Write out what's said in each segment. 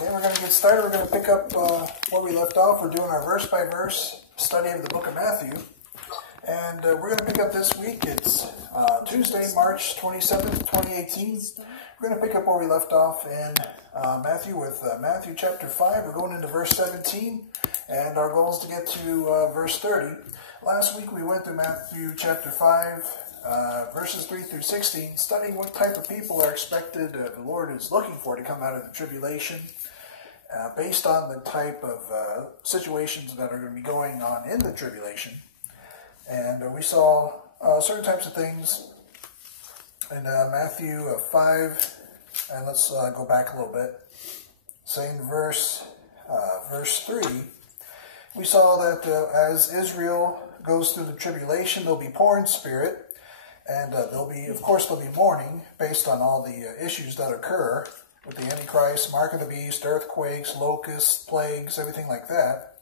Okay, we're going to get started. We're going to pick up where we left off. We're doing our verse-by-verse study of the book of Matthew. And we're going to pick up this week. It's Tuesday, March 27th, 2018. We're going to pick up where we left off in Matthew with Matthew chapter 5. We're going into verse 17, and our goal is to get to verse 30. Last week we went through Matthew chapter 5, verses 3 through 16, studying what type of people are expected, the Lord is looking for to come out of the tribulation, based on the type of situations that are going to be going on in the tribulation. And we saw certain types of things in Matthew 5, and let's go back a little bit. Same verse 3, we saw that as Israel goes through the tribulation, they'll be poor in spirit, and there'll be mourning based on all the issues that occur with the Antichrist, mark of the beast, earthquakes, locusts, plagues, everything like that.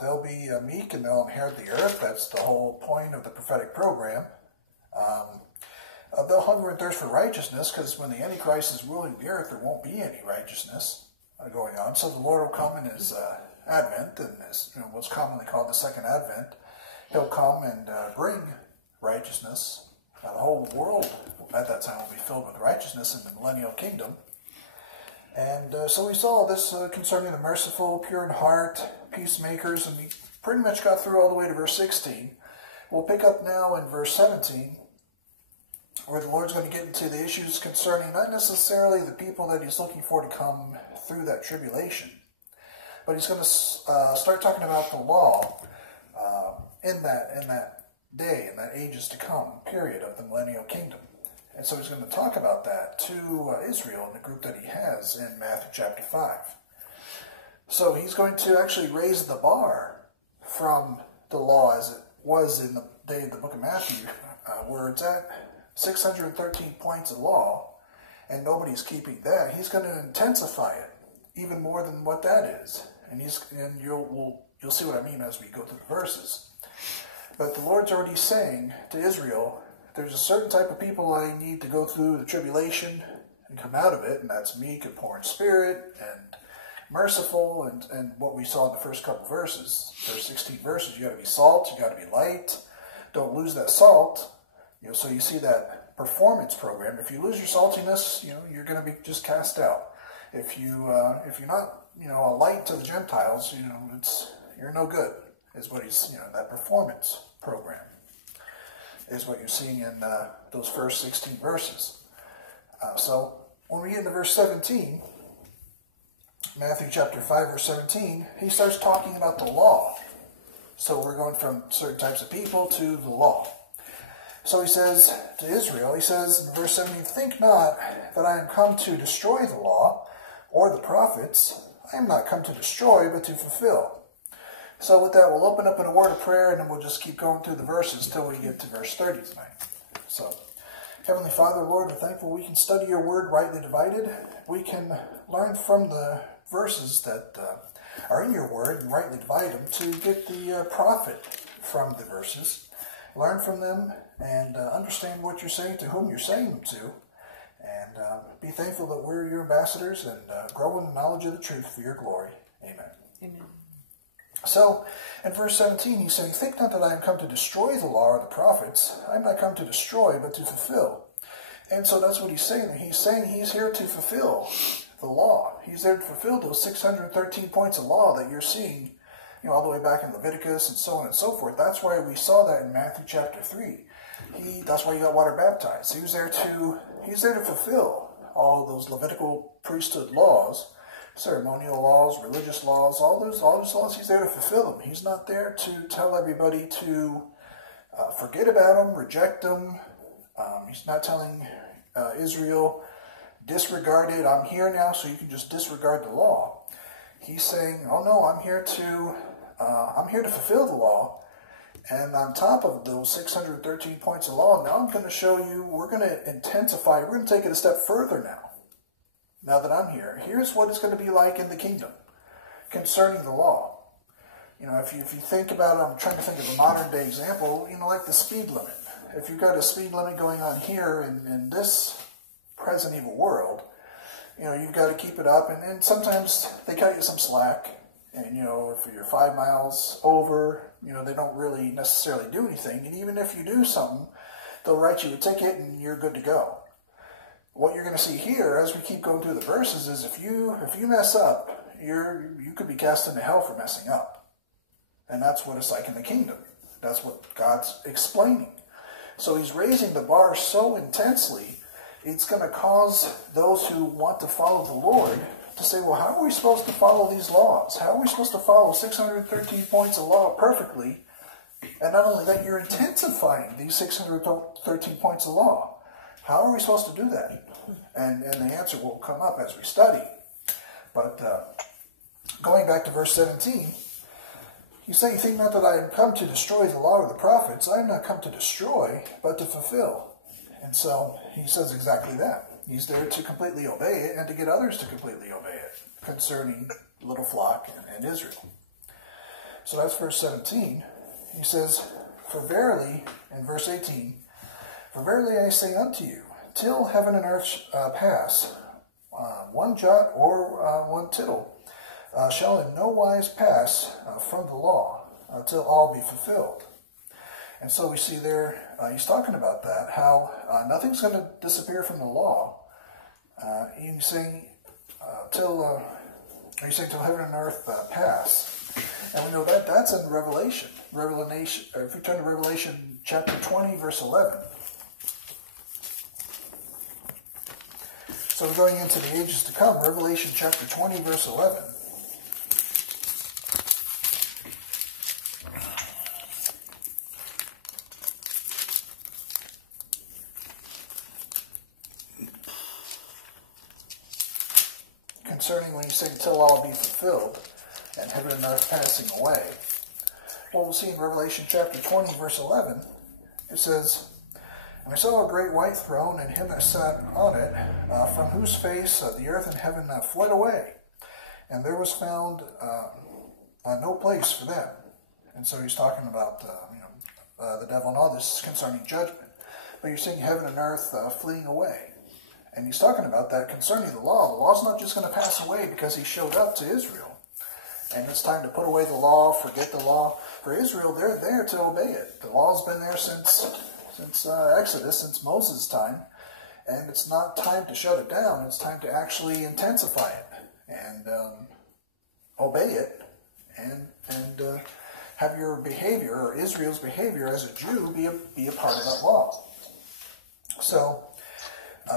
They'll be meek and they'll inherit the earth. That's the whole point of the prophetic program. They'll hunger and thirst for righteousness, because when the Antichrist is ruling the earth, there won't be any righteousness going on. So the Lord will come in his advent, and what's commonly called the second advent. He'll come and bring righteousness. The whole world at that time will be filled with righteousness in the millennial kingdom. And so we saw this concerning the merciful, pure in heart, peacemakers, and we pretty much got through all the way to verse 16. We'll pick up now in verse 17, where the Lord's going to get into the issues concerning not necessarily the people that he's looking for to come through that tribulation, but he's going to start talking about the law in that day, in that ages to come period of the millennial kingdom. And so he's going to talk about that to Israel and the group that he has in Matthew chapter 5. So he's going to actually raise the bar from the law as it was in the day of the book of Matthew, where it's at 613 points of law, and nobody's keeping that. He's going to intensify it even more than what that is. And you'll see what I mean as we go through the verses. But the Lord's already saying to Israel, there's a certain type of people I need to go through the tribulation and come out of it, and that's meek and poor in spirit and merciful, and what we saw in the first couple verses. There's 16 verses. You got to be salt, you got to be light. Don't lose that salt. So you see that performance program. If you lose your saltiness, you're going to be just cast out. If you're not a light to the Gentiles, you're no good. Is what he's that performance program is what you're seeing in those first 16 verses. So when we get into verse 17, Matthew chapter 5, verse 17, he starts talking about the law. So we're going from certain types of people to the law. So he says to Israel, he says in verse 17, "Think not that I am come to destroy the law or the prophets. I am not come to destroy, but to fulfill." So with that, we'll open up in a word of prayer, and then we'll just keep going through the verses till we get to verse 30 tonight. So, Heavenly Father, Lord, we're thankful we can study your word rightly divided. We can learn from the verses that are in your word and rightly divide them to get the profit from the verses. Learn from them and understand what you're saying, to whom you're saying them to, and be thankful that we're your ambassadors and grow in the knowledge of the truth for your glory. Amen. Amen. So, in verse 17, he's saying, "Think not that I am come to destroy the law or the prophets. I am not come to destroy, but to fulfill." And so that's what he's saying. He's saying he's here to fulfill the law. He's there to fulfill those 613 points of law that you're seeing, all the way back in Leviticus and so on and so forth. That's why we saw that in Matthew chapter 3. That's why you got water baptized. He's there to fulfill all of those Levitical priesthood laws, ceremonial laws, religious laws, all those laws. He's there to fulfill them. He's not there to tell everybody to forget about them, reject them. He's not telling Israel, disregard it. I'm here now, so you can just disregard the law. He's saying, oh no, I'm here to fulfill the law. And on top of those 613 points of law, now I'm going to show you, we're going to intensify, we're going to take it a step further now that I'm here. Here's what it's going to be like in the kingdom concerning the law. If you think about it, I'm trying to think of a modern day example, like the speed limit. If you've got a speed limit going on here in this present evil world, you've got to keep it up, and sometimes they cut you some slack, and, if you're 5 miles over, they don't really necessarily do anything, and even if you do something, they'll write you a ticket and you're good to go. What you're going to see here, as we keep going through the verses, is if you mess up, you could be cast into hell for messing up. And that's what it's like in the kingdom. That's what God's explaining. So he's raising the bar so intensely, it's going to cause those who want to follow the Lord to say, well, how are we supposed to follow these laws? How are we supposed to follow 613 points of law perfectly? And not only that, you're intensifying these 613 points of law. How are we supposed to do that? And the answer will come up as we study. But going back to verse 17, he's saying, think not that I am come to destroy the law of the prophets. I am not come to destroy, but to fulfill. And so he says exactly that. He's there to completely obey it and to get others to completely obey it concerning the little flock and Israel. So that's verse 17. He says, for verily, in verse 18, for verily I say unto you, till heaven and earth pass, one jot or one tittle shall in no wise pass from the law till all be fulfilled. And so we see there, he's talking about that, how nothing's going to disappear from the law. He's saying till heaven and earth pass. And we know that that's in Revelation. If we turn to Revelation chapter 20, verse 11. So we're going into the ages to come. Revelation chapter 20, verse 11. Concerning when you say, till all be fulfilled, and heaven and earth passing away. What we'll see in Revelation chapter 20, verse 11, it says, and I saw a great white throne, and him that sat on it, from whose face the earth and heaven fled away, and there was found no place for them. And so he's talking about the devil and all this concerning judgment. But you're seeing heaven and earth fleeing away. And he's talking about that concerning the law. The law's not just going to pass away because he showed up to Israel. And it's time to put away the law, forget the law. For Israel, they're there to obey it. The law's been there since Exodus, since Moses' time. And it's not time to shut it down. It's time to actually intensify it and obey it and have your behavior, or Israel's behavior as a Jew, be a part of that law. So,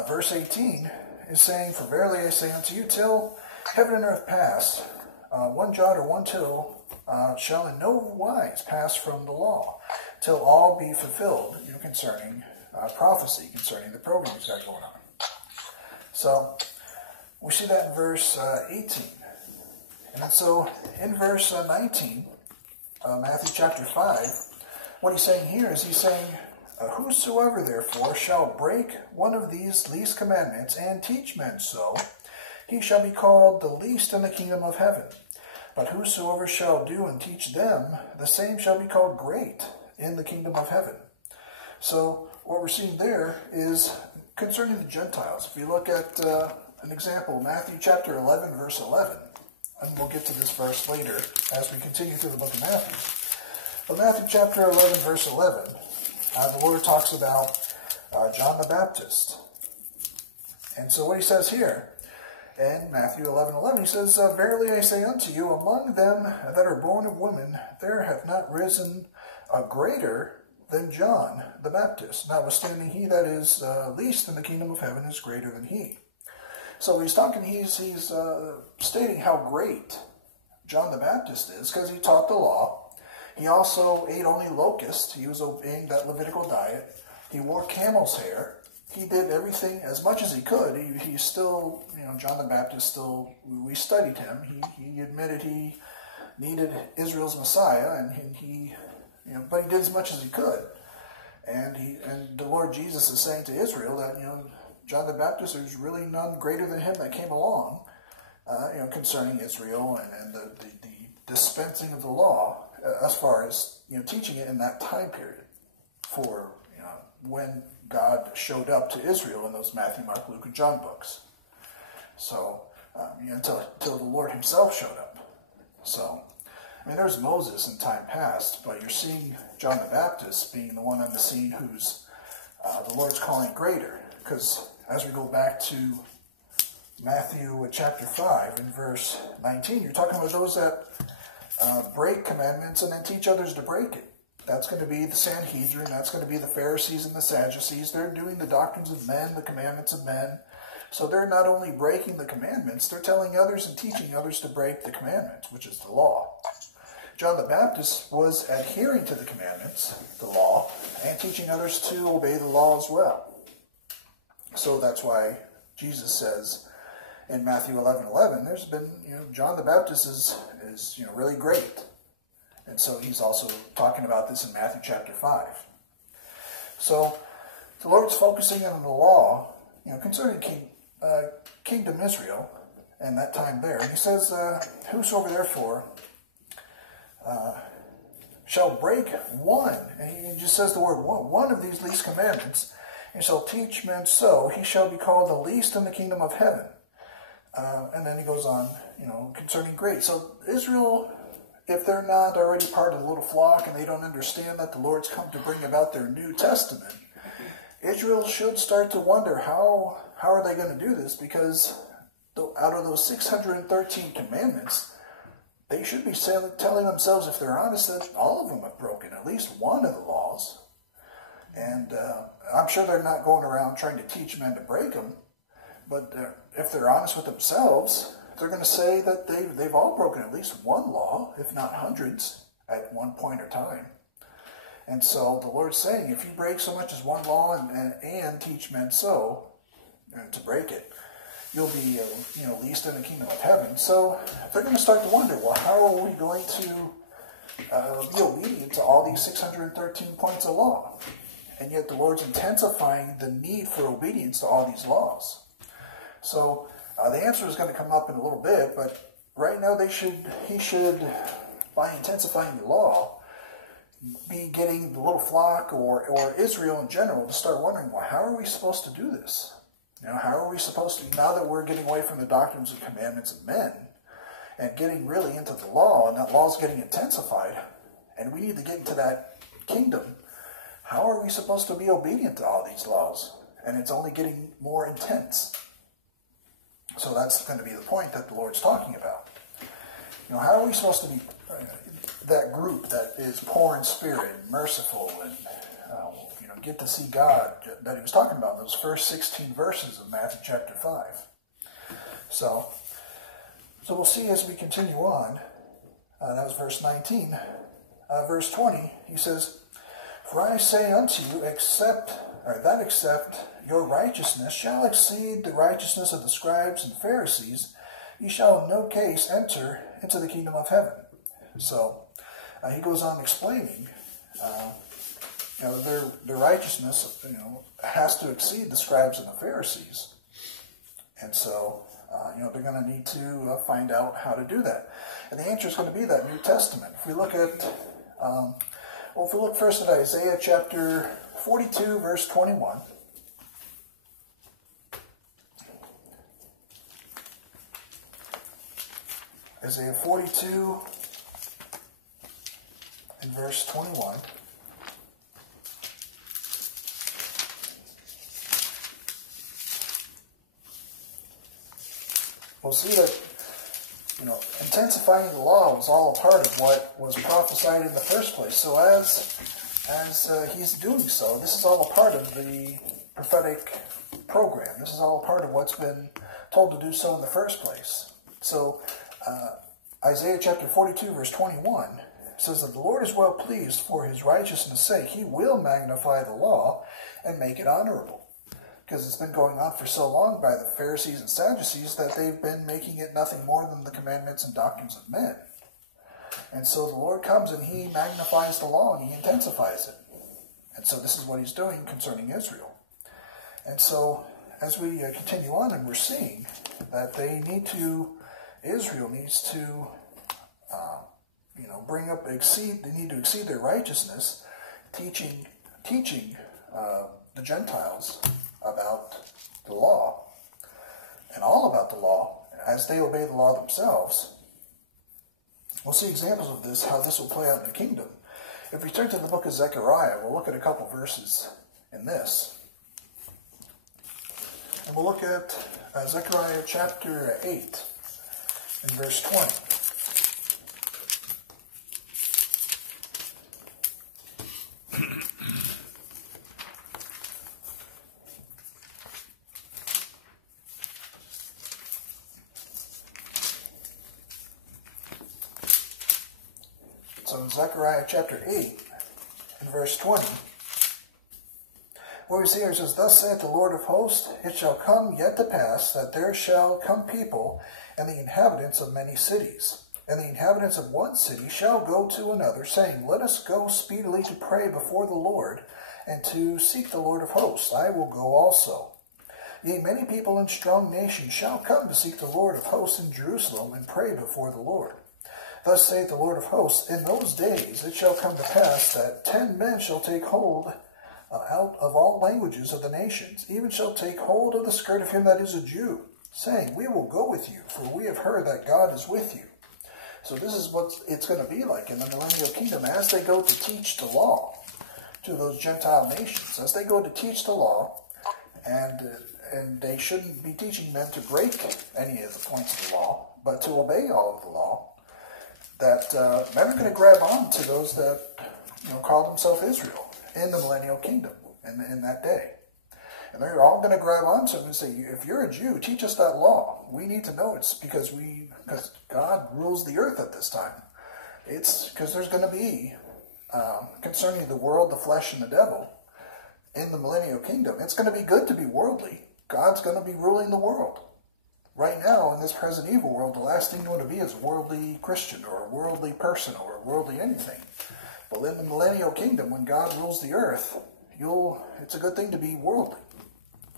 verse 18 is saying, for verily I say unto you, till heaven and earth pass, one jot or one tittle shall in no wise pass from the law, till all be fulfilled, concerning prophecy, concerning the program he's got going on. So, we see that in verse 18. And then so, in verse 19, Matthew chapter 5, what he's saying here is he's saying, whosoever therefore shall break one of these least commandments and teach men so, he shall be called the least in the kingdom of heaven. But whosoever shall do and teach them, the same shall be called great in the kingdom of heaven. So what we're seeing there is concerning the Gentiles. If you look at an example, Matthew chapter 11, verse 11, and we'll get to this verse later as we continue through the book of Matthew. But Matthew chapter 11, verse 11, the Lord talks about John the Baptist. And so what he says here, in Matthew 11:11, he says, verily I say unto you, among them that are born of women, there hath not risen a greater than John the Baptist. Notwithstanding, he that is least in the kingdom of heaven is greater than he. So he's stating how great John the Baptist is, because he taught the law. He also ate only locusts. He was obeying that Levitical diet. He wore camel's hair. He did everything as much as he could. He still, John the Baptist still, we studied him. He admitted he needed Israel's Messiah, and he but he did as much as he could. And the Lord Jesus is saying to Israel that, John the Baptist, there's really none greater than him that came along, concerning Israel and the dispensing of the law, as far as, teaching it in that time period for, when God showed up to Israel in those Matthew, Mark, Luke, and John books. So, until the Lord himself showed up. So, I mean, there's Moses in time past, but you're seeing John the Baptist being the one on the scene who's the Lord's calling greater. Because as we go back to Matthew chapter 5 and verse 19, you're talking about those that break commandments and then teach others to break it. That's going to be the Sanhedrin. That's going to be the Pharisees and the Sadducees. They're doing the doctrines of men, the commandments of men. So they're not only breaking the commandments, they're telling others and teaching others to break the commandments, which is the law. John the Baptist was adhering to the commandments, the law, and teaching others to obey the law as well. So that's why Jesus says in Matthew 11:11, there's been, John the Baptist is really great. And so he's also talking about this in Matthew chapter 5. So the Lord's focusing on the law, concerning Kingdom Israel and that time there. And he says, whosoever therefore shall break one, and he just says the word one of these least commandments, and shall teach men so, he shall be called the least in the kingdom of heaven. And then he goes on, concerning great. So Israel, if they're not already part of the little flock and they don't understand that the Lord's come to bring about their New Testament, Israel should start to wonder how are they going to do this, because out of those 613 commandments, they should be telling themselves, if they're honest, that all of them have broken at least one of the laws. And I'm sure they're not going around trying to teach men to break them, but if they're honest with themselves, they're going to say that they've all broken at least one law, if not hundreds, at one point or time. And so the Lord's saying, if you break so much as one law and teach men so, to break it, you'll be, least in the kingdom of heaven. So they're going to start to wonder, well, how are we going to be obedient to all these 613 points of law? And yet the Lord's intensifying the need for obedience to all these laws. So the answer is going to come up in a little bit, but right now he should, by intensifying the law, be getting the little flock or Israel in general to start wondering, well, how are we supposed to do this? How are we supposed to, now that we're getting away from the doctrines and commandments of men and getting really into the law, and that law is getting intensified, and we need to get into that kingdom, how are we supposed to be obedient to all these laws? And it's only getting more intense. So that's going to be the point that the Lord's talking about. How are we supposed to be that group that is poor in spirit and merciful and get to see God that he was talking about in those first 16 verses of Matthew chapter 5. So we'll see as we continue on. That was verse 19. Verse 20, he says, for I say unto you, except your righteousness shall exceed the righteousness of the scribes and Pharisees, ye shall in no case enter into the kingdom of heaven. So he goes on explaining, their righteousness, has to exceed the scribes and the Pharisees. And so, they're going to need to find out how to do that. And the answer is going to be that New Testament. If we look first at Isaiah chapter 42, verse 21. Isaiah 42 and verse 21. We'll see that, intensifying the law was all a part of what was prophesied in the first place. So as he's doing so, this is all a part of the prophetic program. This is all a part of what's been told to do so in the first place. So Isaiah chapter 42, verse 21 says that the Lord is well pleased for his righteousness' sake. He will magnify the law and make it honorable. Because it's been going on for so long by the Pharisees and Sadducees that they've been making it nothing more than the commandments and doctrines of men. And so the Lord comes and he magnifies the law and he intensifies it. And so this is what he's doing concerning Israel. And so as we continue on, and we're seeing that Israel needs to, they need to exceed their righteousness, teaching the Gentiles about the law. and all about the law, as they obey the law themselves. We'll see examples of this, how this will play out in the kingdom. If we turn to the book of Zechariah, we'll look at a couple verses in this. And we'll look at Zechariah chapter 8 and verse 20. So in Zechariah chapter 8 and verse 20, where we see here, it says, Thus saith the Lord of hosts, it shall come yet to pass, that there shall come people, and the inhabitants of many cities. And the inhabitants of one city shall go to another, saying, Let us go speedily to pray before the Lord, and to seek the Lord of hosts. I will go also. Yea, many people and strong nations shall come to seek the Lord of hosts in Jerusalem, and pray before the Lord. Thus saith the Lord of hosts, In those days it shall come to pass, that 10 men shall take hold out of all languages of the nations, even shall take hold of the skirt of him that is a Jew, saying, We will go with you, for we have heard that God is with you. So this is what it's going to be like in the millennial kingdom as they go to teach the law to those Gentile nations. As they go to teach the law, and they shouldn't be teaching them to break any of the points of the law, but to obey all of the law, that men are going to grab on to those that call themselves Israel in the millennial kingdom in that day. And they're all going to grab on to him and say, if you're a Jew, teach us that law. We need to know it's because God rules the earth at this time. It's because there's going to be, concerning the world, the flesh, and the devil, in the millennial kingdom, it's going to be good to be worldly. God's going to be ruling the world. Right now, in this present evil world, the last thing you want to be is a worldly Christian or a worldly person or a worldly anything. But in the millennial kingdom, when God rules the earth, it's a good thing to be worldly.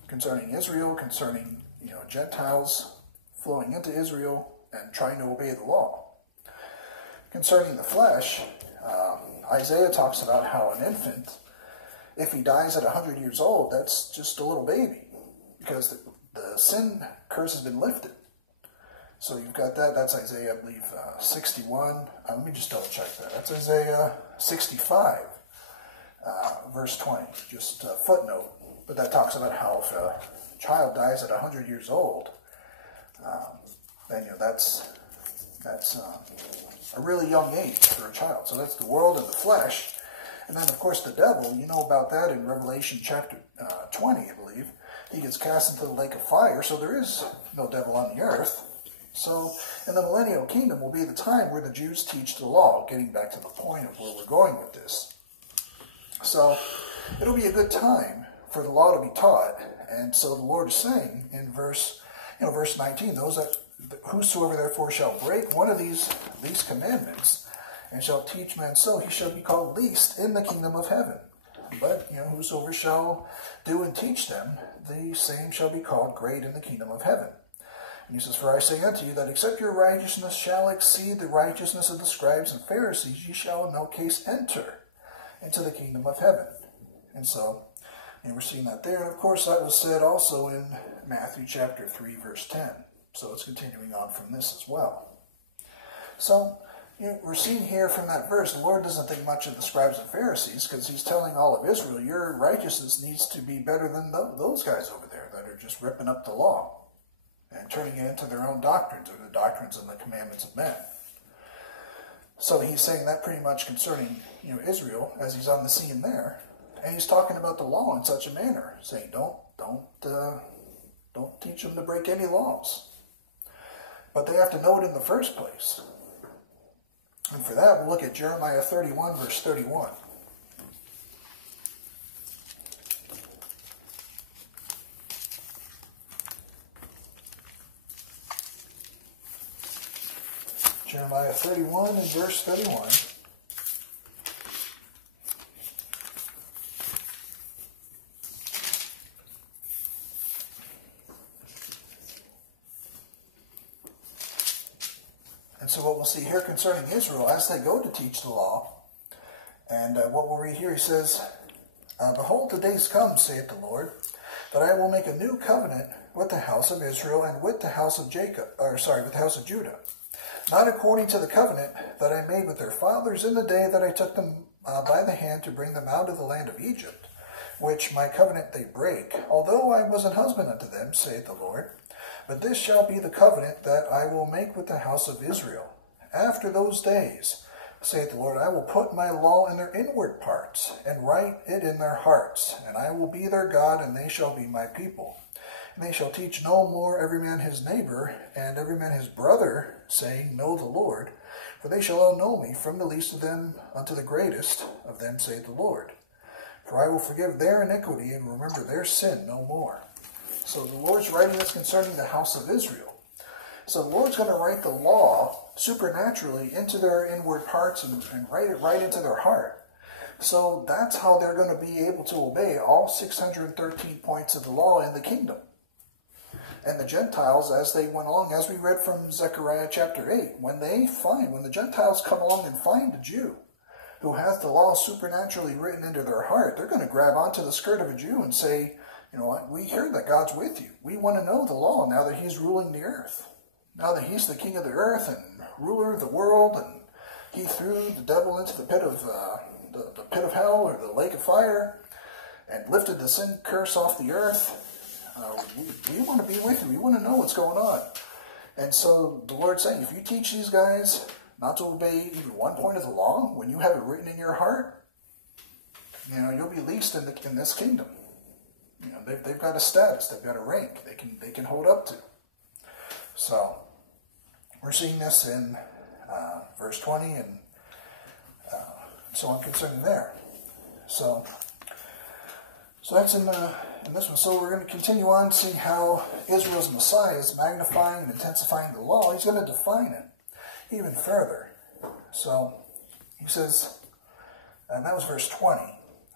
Concerning Israel, concerning Gentiles flowing into Israel and trying to obey the law. Concerning the flesh, Isaiah talks about how an infant, if he dies at 100 years old, that's just a little baby, because the sin curse has been lifted. So you've got that. That's Isaiah, I believe, 61. Let me just double check that. That's Isaiah 65, verse 20. Just a footnote. But that talks about how if a child dies at 100 years old, then that's a really young age for a child. So that's the world of the flesh. And then, of course, the devil, you know about that in Revelation chapter 20, I believe. He gets cast into the lake of fire, so there is no devil on the earth. So, in the millennial kingdom will be the time where the Jews teach the law, getting back to the point of where we're going with this. So, it'll be a good time for the law to be taught. And so the Lord is saying in verse 19, whosoever therefore shall break one of these commandments and shall teach men so, he shall be called least in the kingdom of heaven. But, whosoever shall do and teach them, the same shall be called great in the kingdom of heaven. And he says, For I say unto you, that except your righteousness shall exceed the righteousness of the scribes and Pharisees, ye shall in no case enter into the kingdom of heaven. And so, we're seeing that there. And of course, that was said also in Matthew chapter 3, verse 10. So it's continuing on from this as well. So, we're seeing here from that verse, the Lord doesn't think much of the scribes and Pharisees, because he's telling all of Israel, your righteousness needs to be better than those guys over there that are just ripping up the law and turning it into their own doctrines, or the doctrines and the commandments of men. So he's saying that pretty much concerning Israel as he's on the scene there, and he's talking about the law in such a manner, saying don't teach them to break any laws, but they have to know it in the first place. And for that, we'll look at Jeremiah 31, verse 31. Jeremiah 31 and verse 31. And so what we'll see here concerning Israel, as they go to teach the law, and what we'll read here, he says, Behold, the days come, saith the Lord, that I will make a new covenant with the house of Israel and with the house of with the house of Judah, not according to the covenant that I made with their fathers in the day that I took them by the hand to bring them out of the land of Egypt, which my covenant they break, although I was an husband unto them, saith the Lord. But this shall be the covenant that I will make with the house of Israel. After those days, saith the Lord, I will put my law in their inward parts, and write it in their hearts, and I will be their God, and they shall be my people. And they shall teach no more every man his neighbor, and every man his brother, saying, Know the Lord, for they shall all know me, from the least of them unto the greatest of them, saith the Lord. For I will forgive their iniquity, and remember their sin no more. So the Lord's writing this concerning the house of Israel. So the Lord's going to write the law supernaturally into their inward parts and write it right into their heart. So that's how they're going to be able to obey all 613 points of the law in the kingdom. And the Gentiles, as they went along, as we read from Zechariah chapter 8, when the Gentiles come along and find a Jew who has the law supernaturally written into their heart, they're going to grab onto the skirt of a Jew and say, you know what, we hear that God's with you. We want to know the law now that he's ruling the earth. Now that he's the king of the earth and ruler of the world, and he threw the devil into the pit of the pit of hell, or the lake of fire, and lifted the sin curse off the earth. We want to be with you. We want to know what's going on. And so the Lord's saying, if you teach these guys not to obey even one point of the law, when you have it written in your heart, you know, you'll be least in this kingdom. You know, they've got a status, they've got a rank they can hold up to. So we're seeing this in verse 20 and so on concerning there. So that's in this one. So we're going to continue on seeing how Israel's Messiah is magnifying and intensifying the law. He's going to define it even further. So he says, and that was verse 20.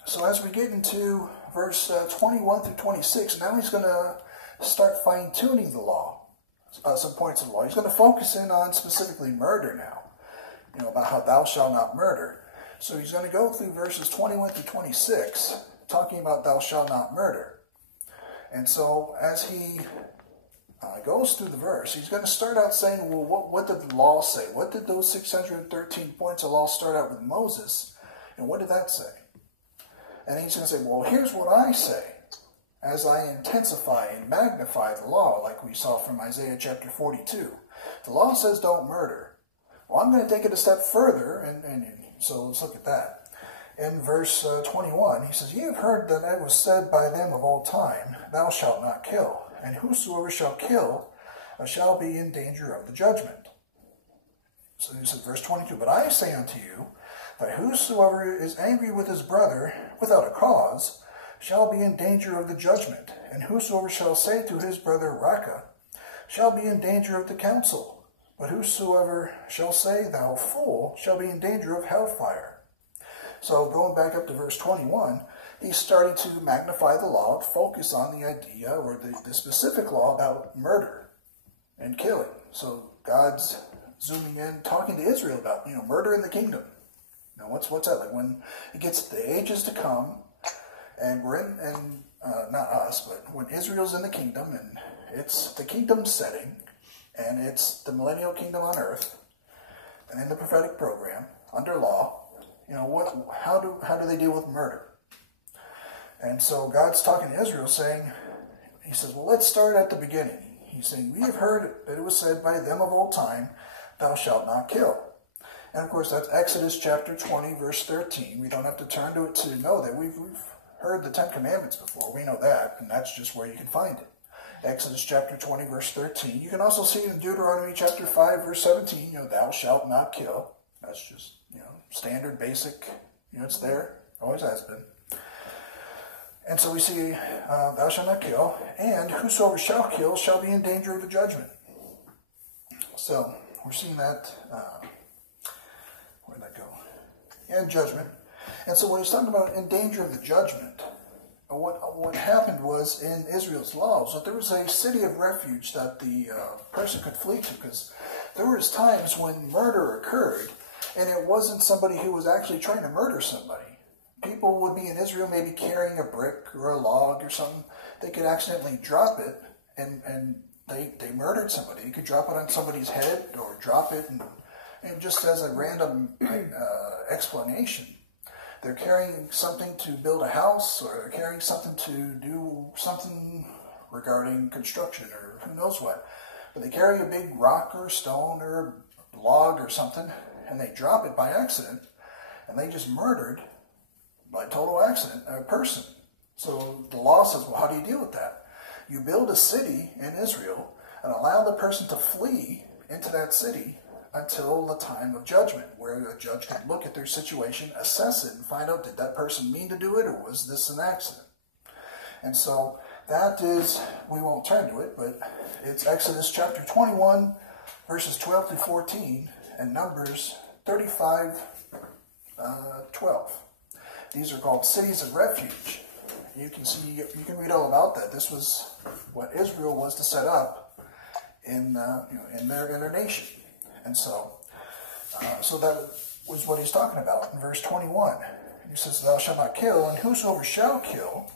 So as we get into verse 21 through 26, now he's going to start fine-tuning the law, some points of the law. He's going to focus in on specifically murder now, you know, about how thou shalt not murder. So he's going to go through verses 21 through 26, talking about thou shalt not murder. And so as he goes through the verse, he's going to start out saying, well, what did the law say? What did those 613 points of law start out with Moses? And what did that say? And he's going to say, well, here's what I say as I intensify and magnify the law, like we saw from Isaiah chapter 42. The law says don't murder. Well, I'm going to take it a step further, and so let's look at that. In verse 21, he says, Ye have heard that it was said by them of old time, Thou shalt not kill, and whosoever shall kill shall be in danger of the judgment. So he says, verse 22, But I say unto you, that whosoever is angry with his brother without a cause shall be in danger of the judgment, and whosoever shall say to his brother Raca shall be in danger of the council. But whosoever shall say, Thou fool, shall be in danger of hellfire. So going back up to verse 21, he's starting to magnify the law, focus on the idea or the specific law about murder and killing. So God's zooming in, talking to Israel about, you know, murder in the kingdom. Now what's that like? When it gets to the ages to come, and we're in, and not us, but when Israel's in the kingdom, and it's the kingdom setting, and it's the millennial kingdom on earth, and in the prophetic program under law, you know, how do they deal with murder? And so God's talking to Israel, saying, he says, well, let's start at the beginning. He's saying, we have heard that it was said by them of old time, Thou shalt not kill. And of course, that's Exodus chapter 20, verse 13. We don't have to turn to it to know that. We've heard the Ten Commandments before. We know that, and that's just where you can find it. Exodus chapter 20, verse 13. You can also see it in Deuteronomy chapter 5, verse 17. You know, thou shalt not kill. That's just, you know, standard, basic. You know, it's there. Always has been. And so we see, thou shalt not kill, and whosoever shall kill shall be in danger of the judgment. So we're seeing that. Where did that go? In judgment. And so when he's talking about in danger of the judgment, what happened was in Israel's laws that there was a city of refuge that the person could flee to, because there was times when murder occurred, and it wasn't somebody who was actually trying to murder somebody. People would be in Israel maybe carrying a brick or a log or something. They could accidentally drop it, and they murdered somebody. You could drop it on somebody's head or drop it and just as a random explanation. They're carrying something to build a house, or they're carrying something to do something regarding construction, or who knows what. But they carry a big rock or a stone or a log or something, and they drop it by accident, and they just murdered, by total accident, a person. So the law says, well, how do you deal with that? You build a city in Israel and allow the person to flee into that city until the time of judgment, where the judge can look at their situation, assess it, and find out, did that person mean to do it, or was this an accident? And so that is, we won't turn to it, but it's Exodus chapter 21, verses 12 to 14, and Numbers 35, 12. These are called cities of refuge. You can read all about that. This was what Israel was to set up in their nation. And so that was what he's talking about in verse 21. He says, "Thou shalt not kill, and whosoever shall kill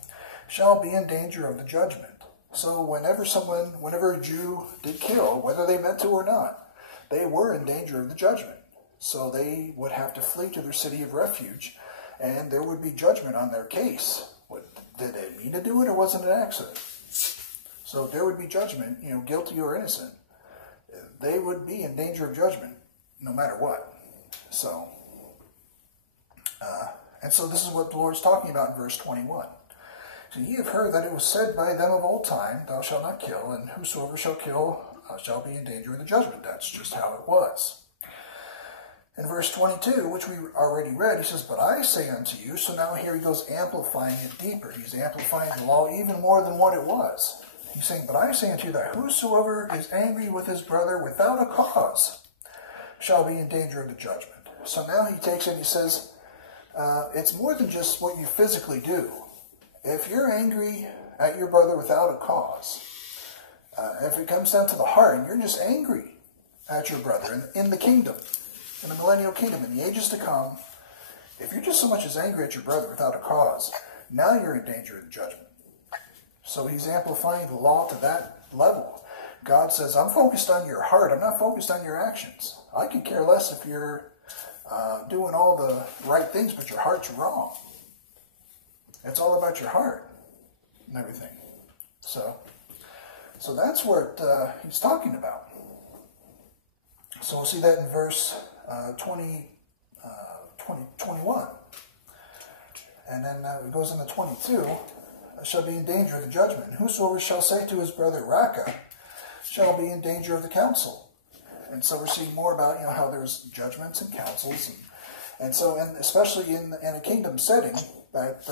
shall be in danger of the judgment." So whenever a Jew did kill, whether they meant to or not, they were in danger of the judgment. So they would have to flee to their city of refuge, and there would be judgment on their case. Did they mean to do it, or was it an accident? So there would be judgment, guilty or innocent. They would be in danger of judgment no matter what. So, and so this is what the Lord's talking about in verse 21. So ye have heard that it was said by them of old time, thou shalt not kill, and whosoever shall kill shall be in danger of the judgment. That's just how it was. In verse 22, which we already read, he says, "But I say unto you," so now here he goes amplifying it deeper. He's amplifying the law even more than what it was. He's saying, "But I say unto you that whosoever is angry with his brother without a cause shall be in danger of the judgment." So now he takes it and he says, it's more than just what you physically do. If you're angry at your brother without a cause, if it comes down to the heart and you're just angry at your brother in the kingdom, in the millennial kingdom, in the ages to come, if you're just so much as angry at your brother without a cause, now you're in danger of the judgment. So he's amplifying the law to that level. God says, I'm focused on your heart. I'm not focused on your actions. I could care less if you're doing all the right things, but your heart's wrong. It's all about your heart and everything. So that's what he's talking about. So we'll see that in verse 21. And then it goes into 22. Shall be in danger of the judgment. Whosoever shall say to his brother, Raca, shall be in danger of the council. And so we're seeing more about how there's judgments and councils, and especially in a kingdom setting, that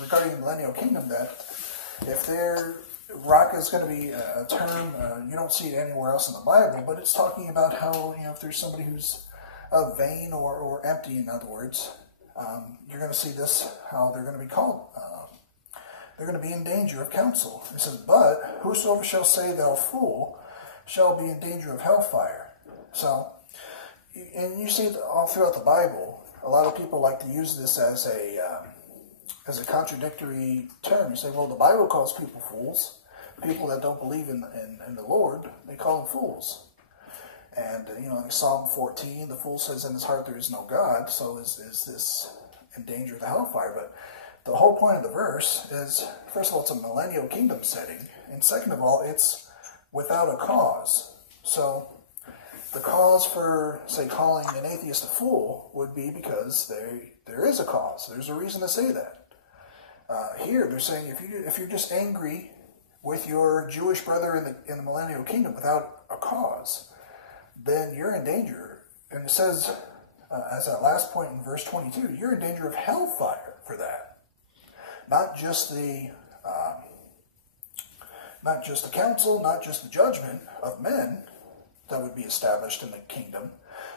regarding the millennial kingdom, that if Raca is going to be a term, you don't see it anywhere else in the Bible, but it's talking about how if there's somebody who's vain or empty, in other words, you're going to see this, how they're going to be called. They're going to be in danger of counsel. It says, "But whosoever shall say, thou fool, shall be in danger of hellfire." So, and you see all throughout the Bible, a lot of people like to use this as a contradictory term. You say, well, the Bible calls people fools. People that don't believe in the Lord, they call them fools. And, like Psalm 14, the fool says in his heart there is no God, so is this in danger of the hellfire? But the whole point of the verse is, first of all, it's a millennial kingdom setting, and second of all, it's without a cause. So the cause for, say, calling an atheist a fool would be because there is a cause. There's a reason to say that. Here, they're saying if you're just angry with your Jewish brother in the millennial kingdom without a cause, then you're in danger. And it says, as that last point in verse 22, you're in danger of hellfire for that. Not just the council, not just the judgment of men that would be established in the kingdom,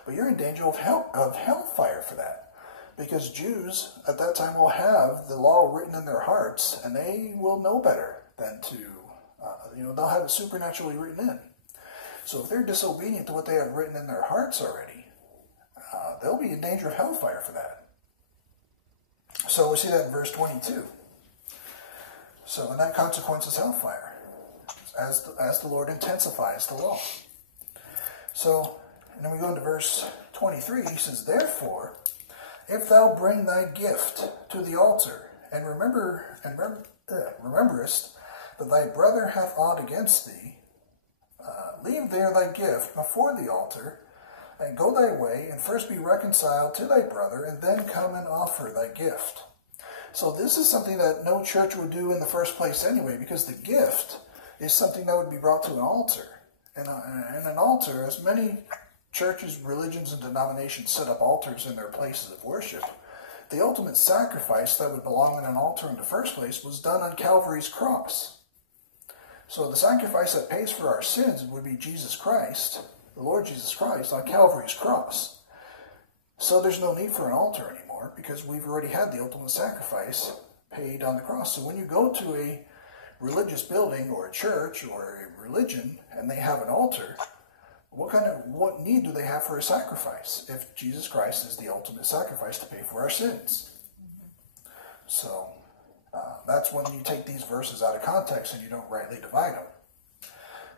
but you're in danger of hellfire for that. Because Jews at that time will have the law written in their hearts, and they will know better than to, they'll have it supernaturally written in. So if they're disobedient to what they have written in their hearts already, they'll be in danger of hellfire for that. So we see that in verse 22. So, and that consequence is hellfire. as the Lord intensifies the law. So, and then we go into verse 23. He says, "Therefore, if thou bring thy gift to the altar, and rememberest that thy brother hath aught against thee, leave there thy gift before the altar, and go thy way, and first be reconciled to thy brother, and then come and offer thy gift." So this is something that no church would do in the first place anyway, because the gift is something that would be brought to an altar. And an altar, as many churches, religions, and denominations set up altars in their places of worship, the ultimate sacrifice that would belong on an altar in the first place was done on Calvary's cross. So the sacrifice that pays for our sins would be Jesus Christ, the Lord Jesus Christ, on Calvary's cross. So there's no need for an altar anymore, because we've already had the ultimate sacrifice paid on the cross. So when you go to a religious building or a church or a religion and they have an altar, what need do they have for a sacrifice if Jesus Christ is the ultimate sacrifice to pay for our sins? So that's when you take these verses out of context and you don't rightly divide them.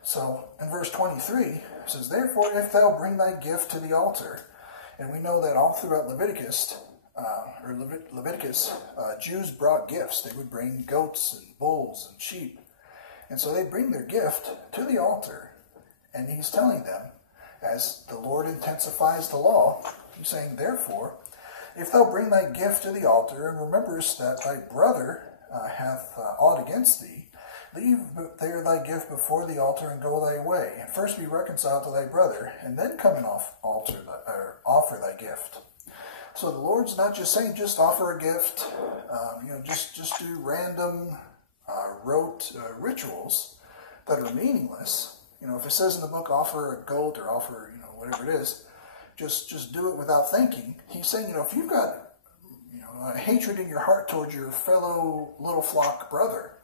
So in verse 23, it says, "Therefore, if thou bring thy gift to the altar," and we know that all throughout Leviticus, Jews brought gifts. They would bring goats and bulls and sheep. And so they bring their gift to the altar. And he's telling them, as the Lord intensifies the law, he's saying, "Therefore, if thou bring thy gift to the altar, and rememberest that thy brother hath aught against thee, leave there thy gift before the altar, and go thy way, and first be reconciled to thy brother, and then come and offer thy gift." So the Lord's not just saying just offer a gift, just do random rote rituals that are meaningless. If it says in the book offer a goat or offer whatever it is, just do it without thinking. He's saying if you've got a hatred in your heart towards your fellow little flock brother,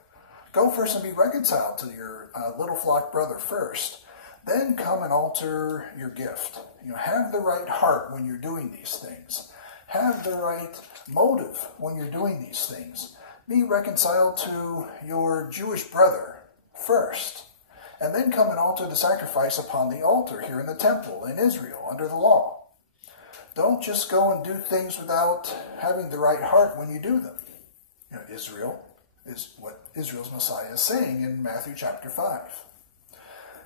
go first and be reconciled to your little flock brother first. Then come and alter your gift. Have the right heart when you're doing these things. Have the right motive when you're doing these things. Be reconciled to your Jewish brother first. And then come and alter the sacrifice upon the altar here in the temple in Israel under the law. Don't just go and do things without having the right heart when you do them. Israel is what Israel's Messiah is saying in Matthew chapter 5.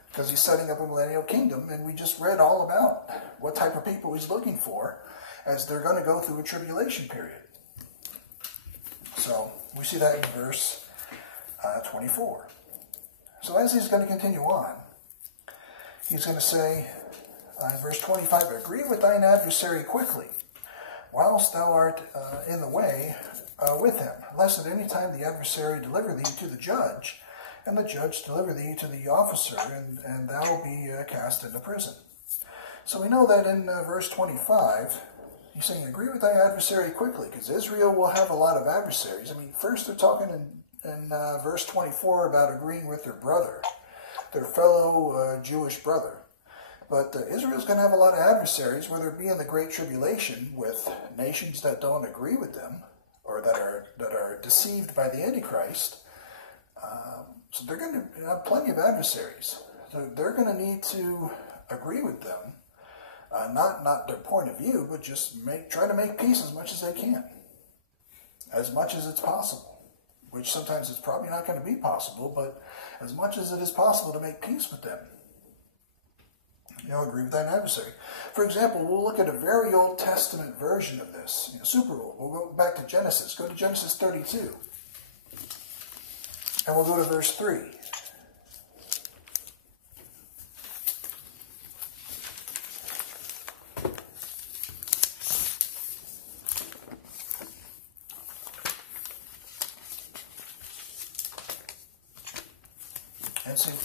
Because he's setting up a millennial kingdom, and we just read all about what type of people he's looking for as they're going to go through a tribulation period. So we see that in verse 24. So as he's going to continue on, he's going to say in verse 25, "Agree with thine adversary quickly, whilst thou art in the way with him, lest at any time the adversary deliver thee to the judge, and the judge deliver thee to the officer, and thou be cast into prison." So we know that in verse 25, he's saying, agree with thy adversary quickly, because Israel will have a lot of adversaries. First they're talking in verse 24 about agreeing with their brother, their fellow Jewish brother. But Israel's going to have a lot of adversaries, whether it be in the Great Tribulation with nations that don't agree with them, or that are deceived by the Antichrist. So they're going to have plenty of adversaries. So they're going to need to agree with them. Not their point of view, but just try to make peace as much as they can. As much as it's possible. Which sometimes it's probably not going to be possible, but as much as it is possible to make peace with them. Agree with thine adversary. For example, we'll look at a very Old Testament version of this. Super old. We'll go back to Genesis. Go to Genesis 32. And we'll go to verse 3.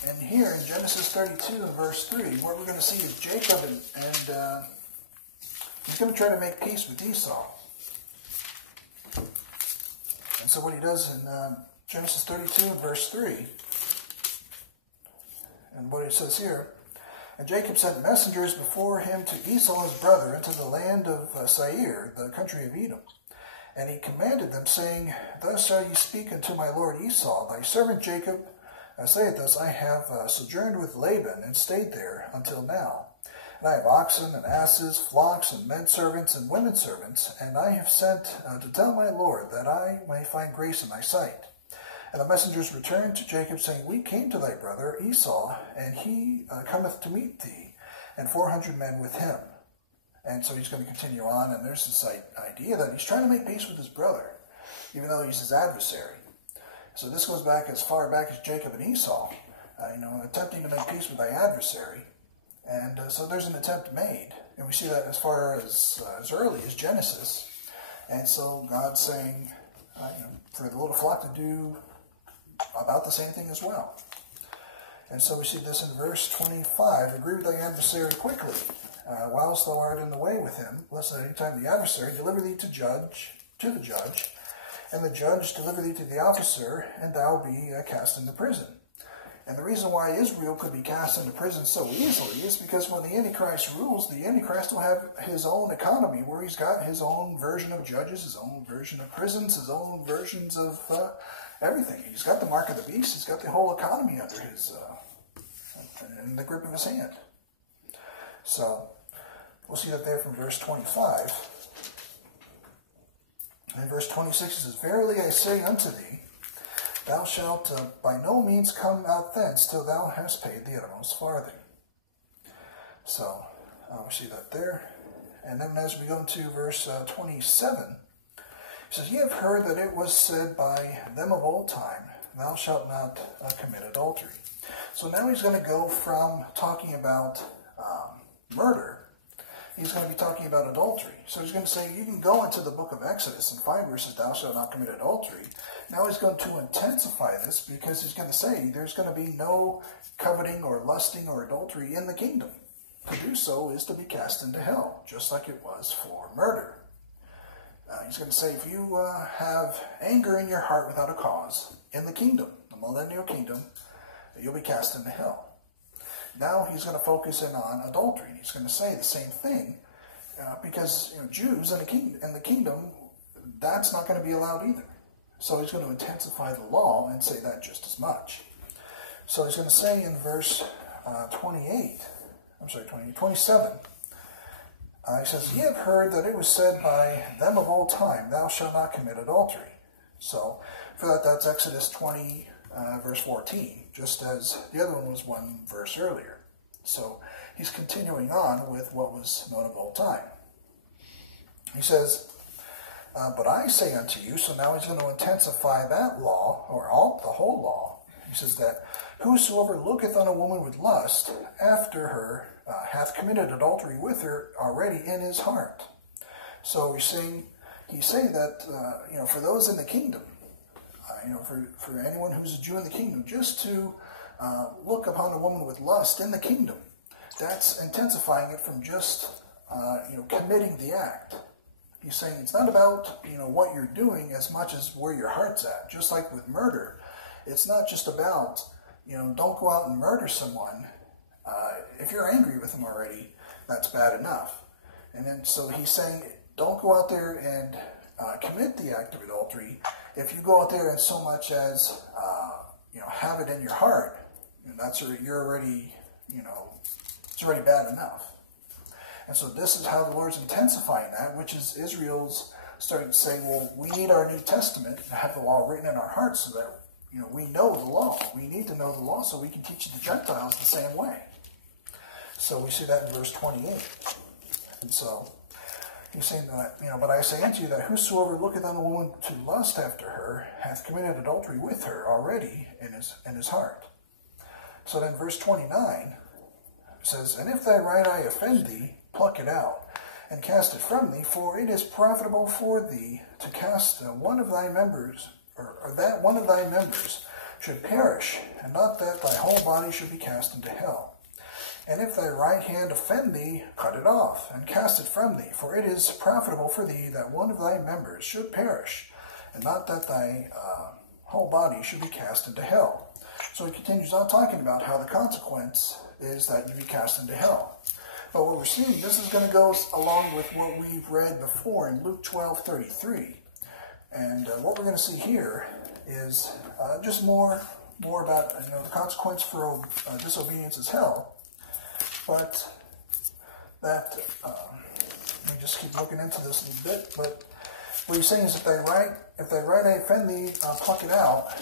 And here in Genesis 32 and verse 3, what we're going to see is Jacob and he's going to try to make peace with Esau. And so what he does in Genesis 32 and verse 3, and what it says here, "And Jacob sent messengers before him to Esau his brother into the land of Seir, the country of Edom. And he commanded them, saying, Thus shall ye speak unto my lord Esau, thy servant Jacob, Say it thus, I have sojourned with Laban and stayed there until now. And I have oxen and asses, flocks and men servants and women servants, and I have sent to tell my Lord that I may find grace in thy sight. And the messengers returned to Jacob, saying, We came to thy brother Esau, and he cometh to meet thee, and 400 men with him. And so he's going to continue on, and there's this idea that he's trying to make peace with his brother, even though he's his adversary. So this goes back as far back as Jacob and Esau, attempting to make peace with thy adversary. And so there's an attempt made, and we see that as far as early as Genesis. And so God's saying, for the little flock to do about the same thing as well. And so we see this in verse 25. Agree with thy adversary quickly, whilst thou art in the way with him, lest at any time the adversary deliver thee to the judge, and the judge deliver thee to the officer, and thou be cast into prison. And the reason why Israel could be cast into prison so easily is because when the Antichrist rules, the Antichrist will have his own economy where he's got his own version of judges, his own version of prisons, his own versions of everything. He's got the mark of the beast. He's got the whole economy under his, in the grip of his hand. So we'll see that there from verse 25. And in verse 26 it says, Verily I say unto thee, thou shalt by no means come out thence till thou hast paid the uttermost farthing. So we see that there. And then as we go into verse 27, it says, Ye have heard that it was said by them of old time, Thou shalt not commit adultery. So now he's going to go from talking about murder. He's going to be talking about adultery. So he's going to say, you can go into the book of Exodus and find where it says, Thou shalt not commit adultery. Now he's going to intensify this because he's going to say there's going to be no coveting or lusting or adultery in the kingdom. To do so is to be cast into hell, just like it was for murder. He's going to say, if you have anger in your heart without a cause in the kingdom, the millennial kingdom, you'll be cast into hell. Now he's going to focus in on adultery. He's going to say the same thing because Jews in the kingdom, that's not going to be allowed either. So he's going to intensify the law and say that just as much. So he's going to say in verse 27, he says, Ye have heard that it was said by them of old time, Thou shalt not commit adultery. So for that, that's Exodus 20, verse 14, just as the other one was one verse earlier. So he's continuing on with what was known of old time. He says, But I say unto you, so now he's going to intensify that law, or the whole law. He says that, Whosoever looketh on a woman with lust after her hath committed adultery with her already in his heart. So he's saying that, for those in the kingdom, for anyone who's a Jew in the kingdom, just to look upon a woman with lust in the kingdom, that's intensifying it from just, committing the act. He's saying it's not about, what you're doing as much as where your heart's at. Just like with murder, it's not just about, don't go out and murder someone. If you're angry with them already, that's bad enough. And then, so he's saying, don't go out there and commit the act of adultery. If you go out there and so much as, have it in your heart, you're already, it's already bad enough. And so this is how the Lord's intensifying that, which is Israel's starting to say, well, we need our New Testament to have the law written in our hearts so that, we know the law. We need to know the law so we can teach the Gentiles the same way. So we see that in verse 28. And so he's saying that, but I say unto you that whosoever looketh on a woman to lust after her hath committed adultery with her already in his heart. So then verse 29 says, And if thy right eye offend thee, pluck it out, and cast it from thee, for it is profitable for thee to cast one of thy members, or that one of thy members should perish, and not that thy whole body should be cast into hell. And if thy right hand offend thee, cut it off, and cast it from thee, for it is profitable for thee that one of thy members should perish, and not that thy whole body should be cast into hell. So he continues on talking about how the consequence is that you be cast into hell. But what we're seeing, this is going to go along with what we've read before in Luke 12:33. And what we're going to see here is just more more about the consequence for disobedience is hell, but that let me just keep looking into this a little bit. But what he's saying is, if they write I offend thee, pluck it out.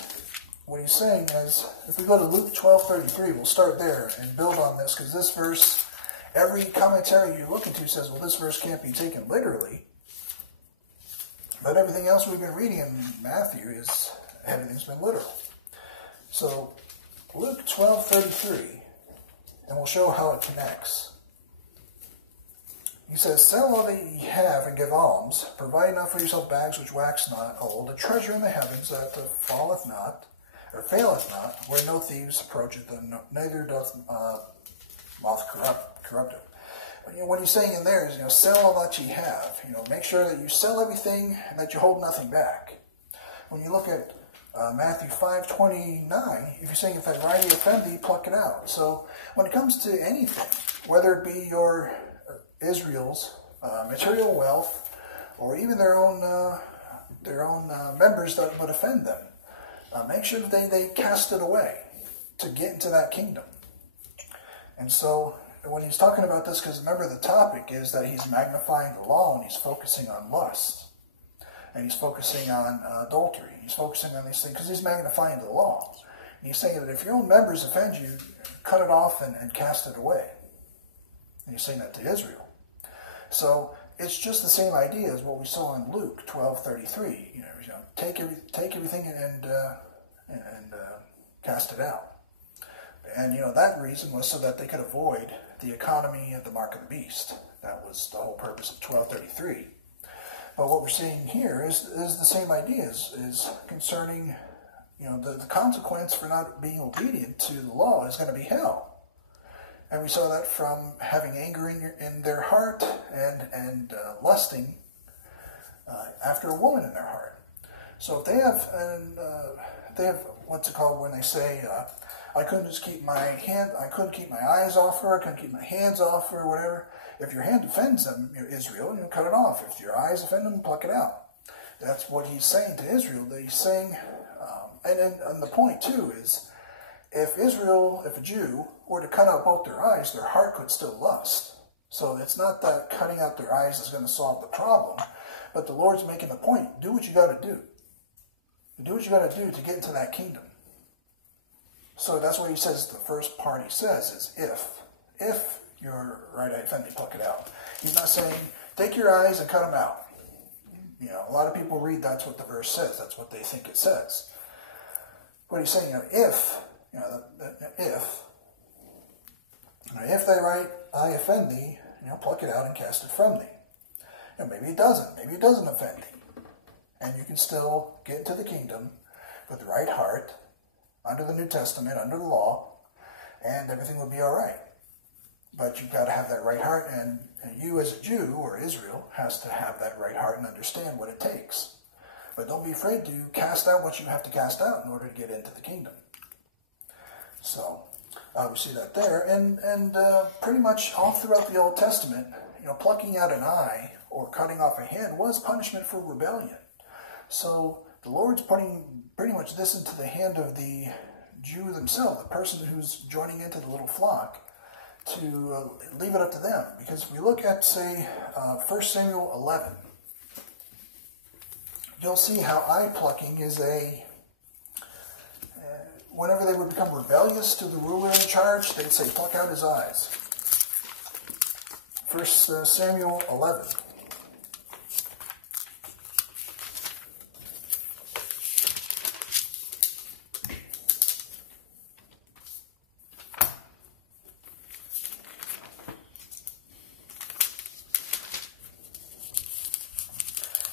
What he's saying is, if we go to Luke 12:33, we'll start there and build on this, because this verse, every commentary you look into says, well, this verse can't be taken literally. But everything else we've been reading in Matthew is, everything's been literal. So, Luke 12:33, and we'll show how it connects. He says, sell all that ye have and give alms, provide not for yourself bags which wax not old, a treasure in the heavens that falleth not, or faileth not, where no thieves approacheth, and neither doth moth corrupt it. What he's saying in there is, sell all that ye have. Make sure that you sell everything and that you hold nothing back. When you look at Matthew 5:29, if you're saying, if I rightly offend thee, pluck it out. So when it comes to anything, whether it be your Israel's material wealth, or even their own members that would offend them, make sure that they cast it away to get into that kingdom. And so when he's talking about this, because remember the topic is that he's magnifying the law and he's focusing on lust. And he's focusing on adultery. He's focusing on these things because he's magnifying the law. And he's saying that if your own members offend you, cut it off and cast it away. And he's saying that to Israel. So it's just the same idea as what we saw in Luke 12:33. Take everything and cast it out. And that reason was so that they could avoid the economy of the mark of the beast. That was the whole purpose of 12:33. But what we're seeing here is the same ideas, is concerning, the consequence for not being obedient to the law is going to be hell. And we saw that from having anger in their heart and lusting after a woman in their heart. So if they have what's it called when they say, I couldn't keep my eyes off her, I couldn't keep my hands off her, whatever. If your hand offends them, Israel, cut it off. If your eyes offend them, pluck it out. That's what he's saying to Israel. That he's saying, and the point too is, if a Jew were to cut out both their eyes, their heart could still lust. So it's not that cutting out their eyes is going to solve the problem, but the Lord's making the point, do what you got to do. Do what you got to do to get into that kingdom. So that's what he says, the first part he says is if you're right, I offend thee, pluck it out. He's not saying, take your eyes and cut them out. A lot of people read that's what the verse says. That's what they think it says. But he's saying, if they write, I offend thee, pluck it out and cast it from thee. Maybe it doesn't. Maybe it doesn't offend thee. And you can still get into the kingdom with the right heart, under the New Testament, under the law, and everything will be all right. But you've got to have that right heart, and you as a Jew, or Israel, has to have that right heart and understand what it takes. But don't be afraid to cast out what you have to cast out in order to get into the kingdom. So, we see that there. And pretty much all throughout the Old Testament, plucking out an eye or cutting off a hand was punishment for rebellion. So the Lord's putting pretty much this into the hand of the Jew themselves, the person who's joining into the little flock, to leave it up to them. Because if we look at, say, 1 Samuel 11, you'll see how eye plucking is whenever they would become rebellious to the ruler in charge, they'd say, pluck out his eyes. 1 Samuel 11.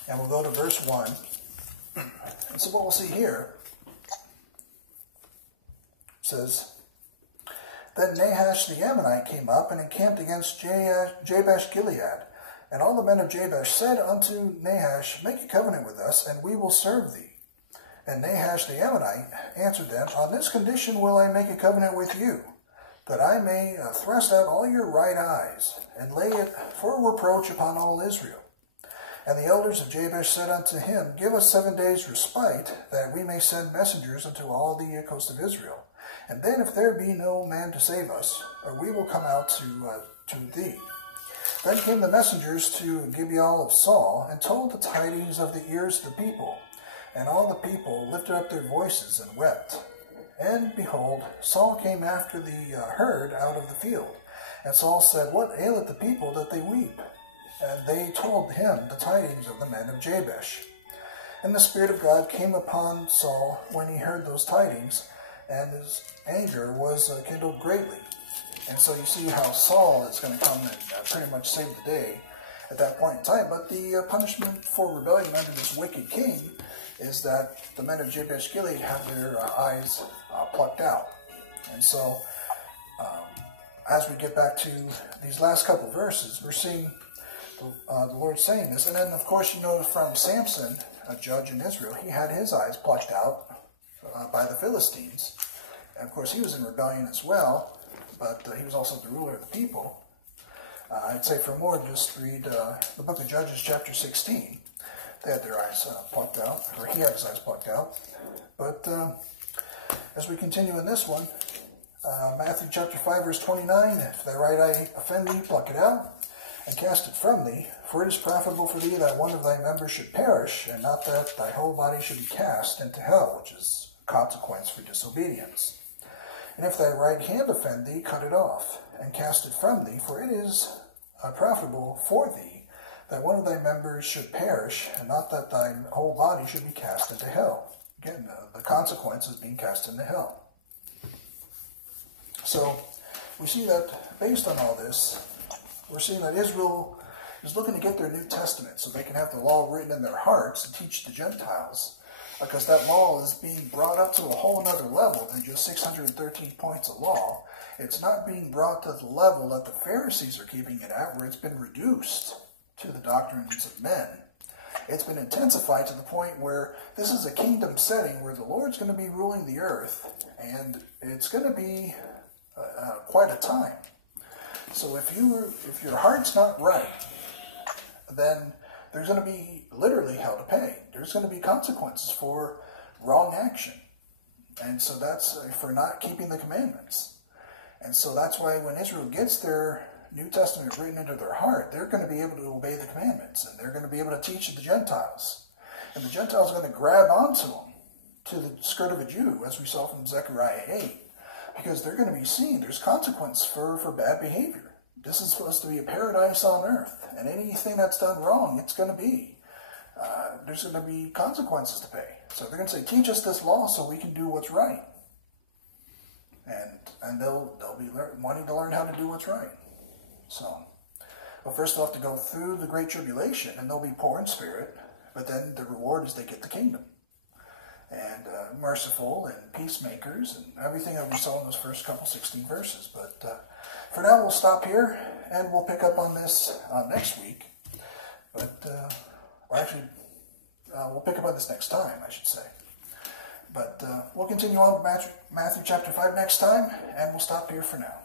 And we'll go to verse 1. And so what we'll see here says, Then Nahash the Ammonite came up and encamped against Jabesh Gilead. And all the men of Jabesh said unto Nahash, Make a covenant with us, and we will serve thee. And Nahash the Ammonite answered them, On this condition will I make a covenant with you, that I may thrust out all your right eyes, and lay it for a reproach upon all Israel. And the elders of Jabesh said unto him, Give us 7 days' respite, that we may send messengers unto all the coast of Israel. And then if there be no man to save us, we will come out to thee. Then came the messengers to Gibeah of Saul, and told the tidings of the ears of the people. And all the people lifted up their voices and wept. And behold, Saul came after the herd out of the field. And Saul said, What aileth the people that they weep? And they told him the tidings of the men of Jabesh. And the Spirit of God came upon Saul when he heard those tidings, and his anger was kindled greatly. And so you see how Saul is going to come and pretty much save the day at that point in time. But the punishment for rebellion under this wicked king is that the men of Jabesh Gilead have their eyes plucked out. And so as we get back to these last couple verses, we're seeing the Lord saying this. And then, of course, you know from Samson, a judge in Israel, he had his eyes plucked out by the Philistines. And, of course, he was in rebellion as well, but he was also the ruler of the people. I'd say for more, just read the book of Judges, chapter 16. They had their eyes plucked out, or he had his eyes plucked out. But as we continue in this one, Matthew chapter 5, verse 29, If thy right eye offend thee, pluck it out, and cast it from thee, for it is profitable for thee that one of thy members should perish, and not that thy whole body should be cast into hell, which is consequence for disobedience. And if thy right hand offend thee, cut it off, and cast it from thee, for it is profitable for thee that one of thy members should perish, and not that thy whole body should be cast into hell. Again, the consequence is being cast into hell. So, we see that based on all this, we're seeing that Israel is looking to get their New Testament so they can have the law written in their hearts and teach the Gentiles. Because that law is being brought up to a whole other level than just 613 points of law. It's not being brought to the level that the Pharisees are keeping it at, where it's been reduced to the doctrines of men. It's been intensified to the point where this is a kingdom setting where the Lord's going to be ruling the earth, and it's going to be quite a time. So if your heart's not right, then there's going to be literally hell to pay. There's going to be consequences for wrong action. And so that's for not keeping the commandments. And so that's why when Israel gets their New Testament written into their heart, they're going to be able to obey the commandments, and they're going to be able to teach the Gentiles. And the Gentiles are going to grab onto them, to the skirt of a Jew, as we saw from Zechariah 8, because they're going to be seen. There's consequence for bad behavior. This is supposed to be a paradise on earth, and anything that's done wrong, it's going to be. There's going to be consequences to pay. So they're going to say, teach us this law so we can do what's right. And they'll be wanting to learn how to do what's right. So, well, first they'll have to go through the Great Tribulation, and they'll be poor in spirit, but then the reward is they get the kingdom. And merciful and peacemakers and everything that we saw in those first couple 16 verses. But for now, we'll stop here, and we'll pick up on this next week. But, or actually, we'll pick up on this next time, I should say. But we'll continue on with Matthew chapter 5 next time, and we'll stop here for now.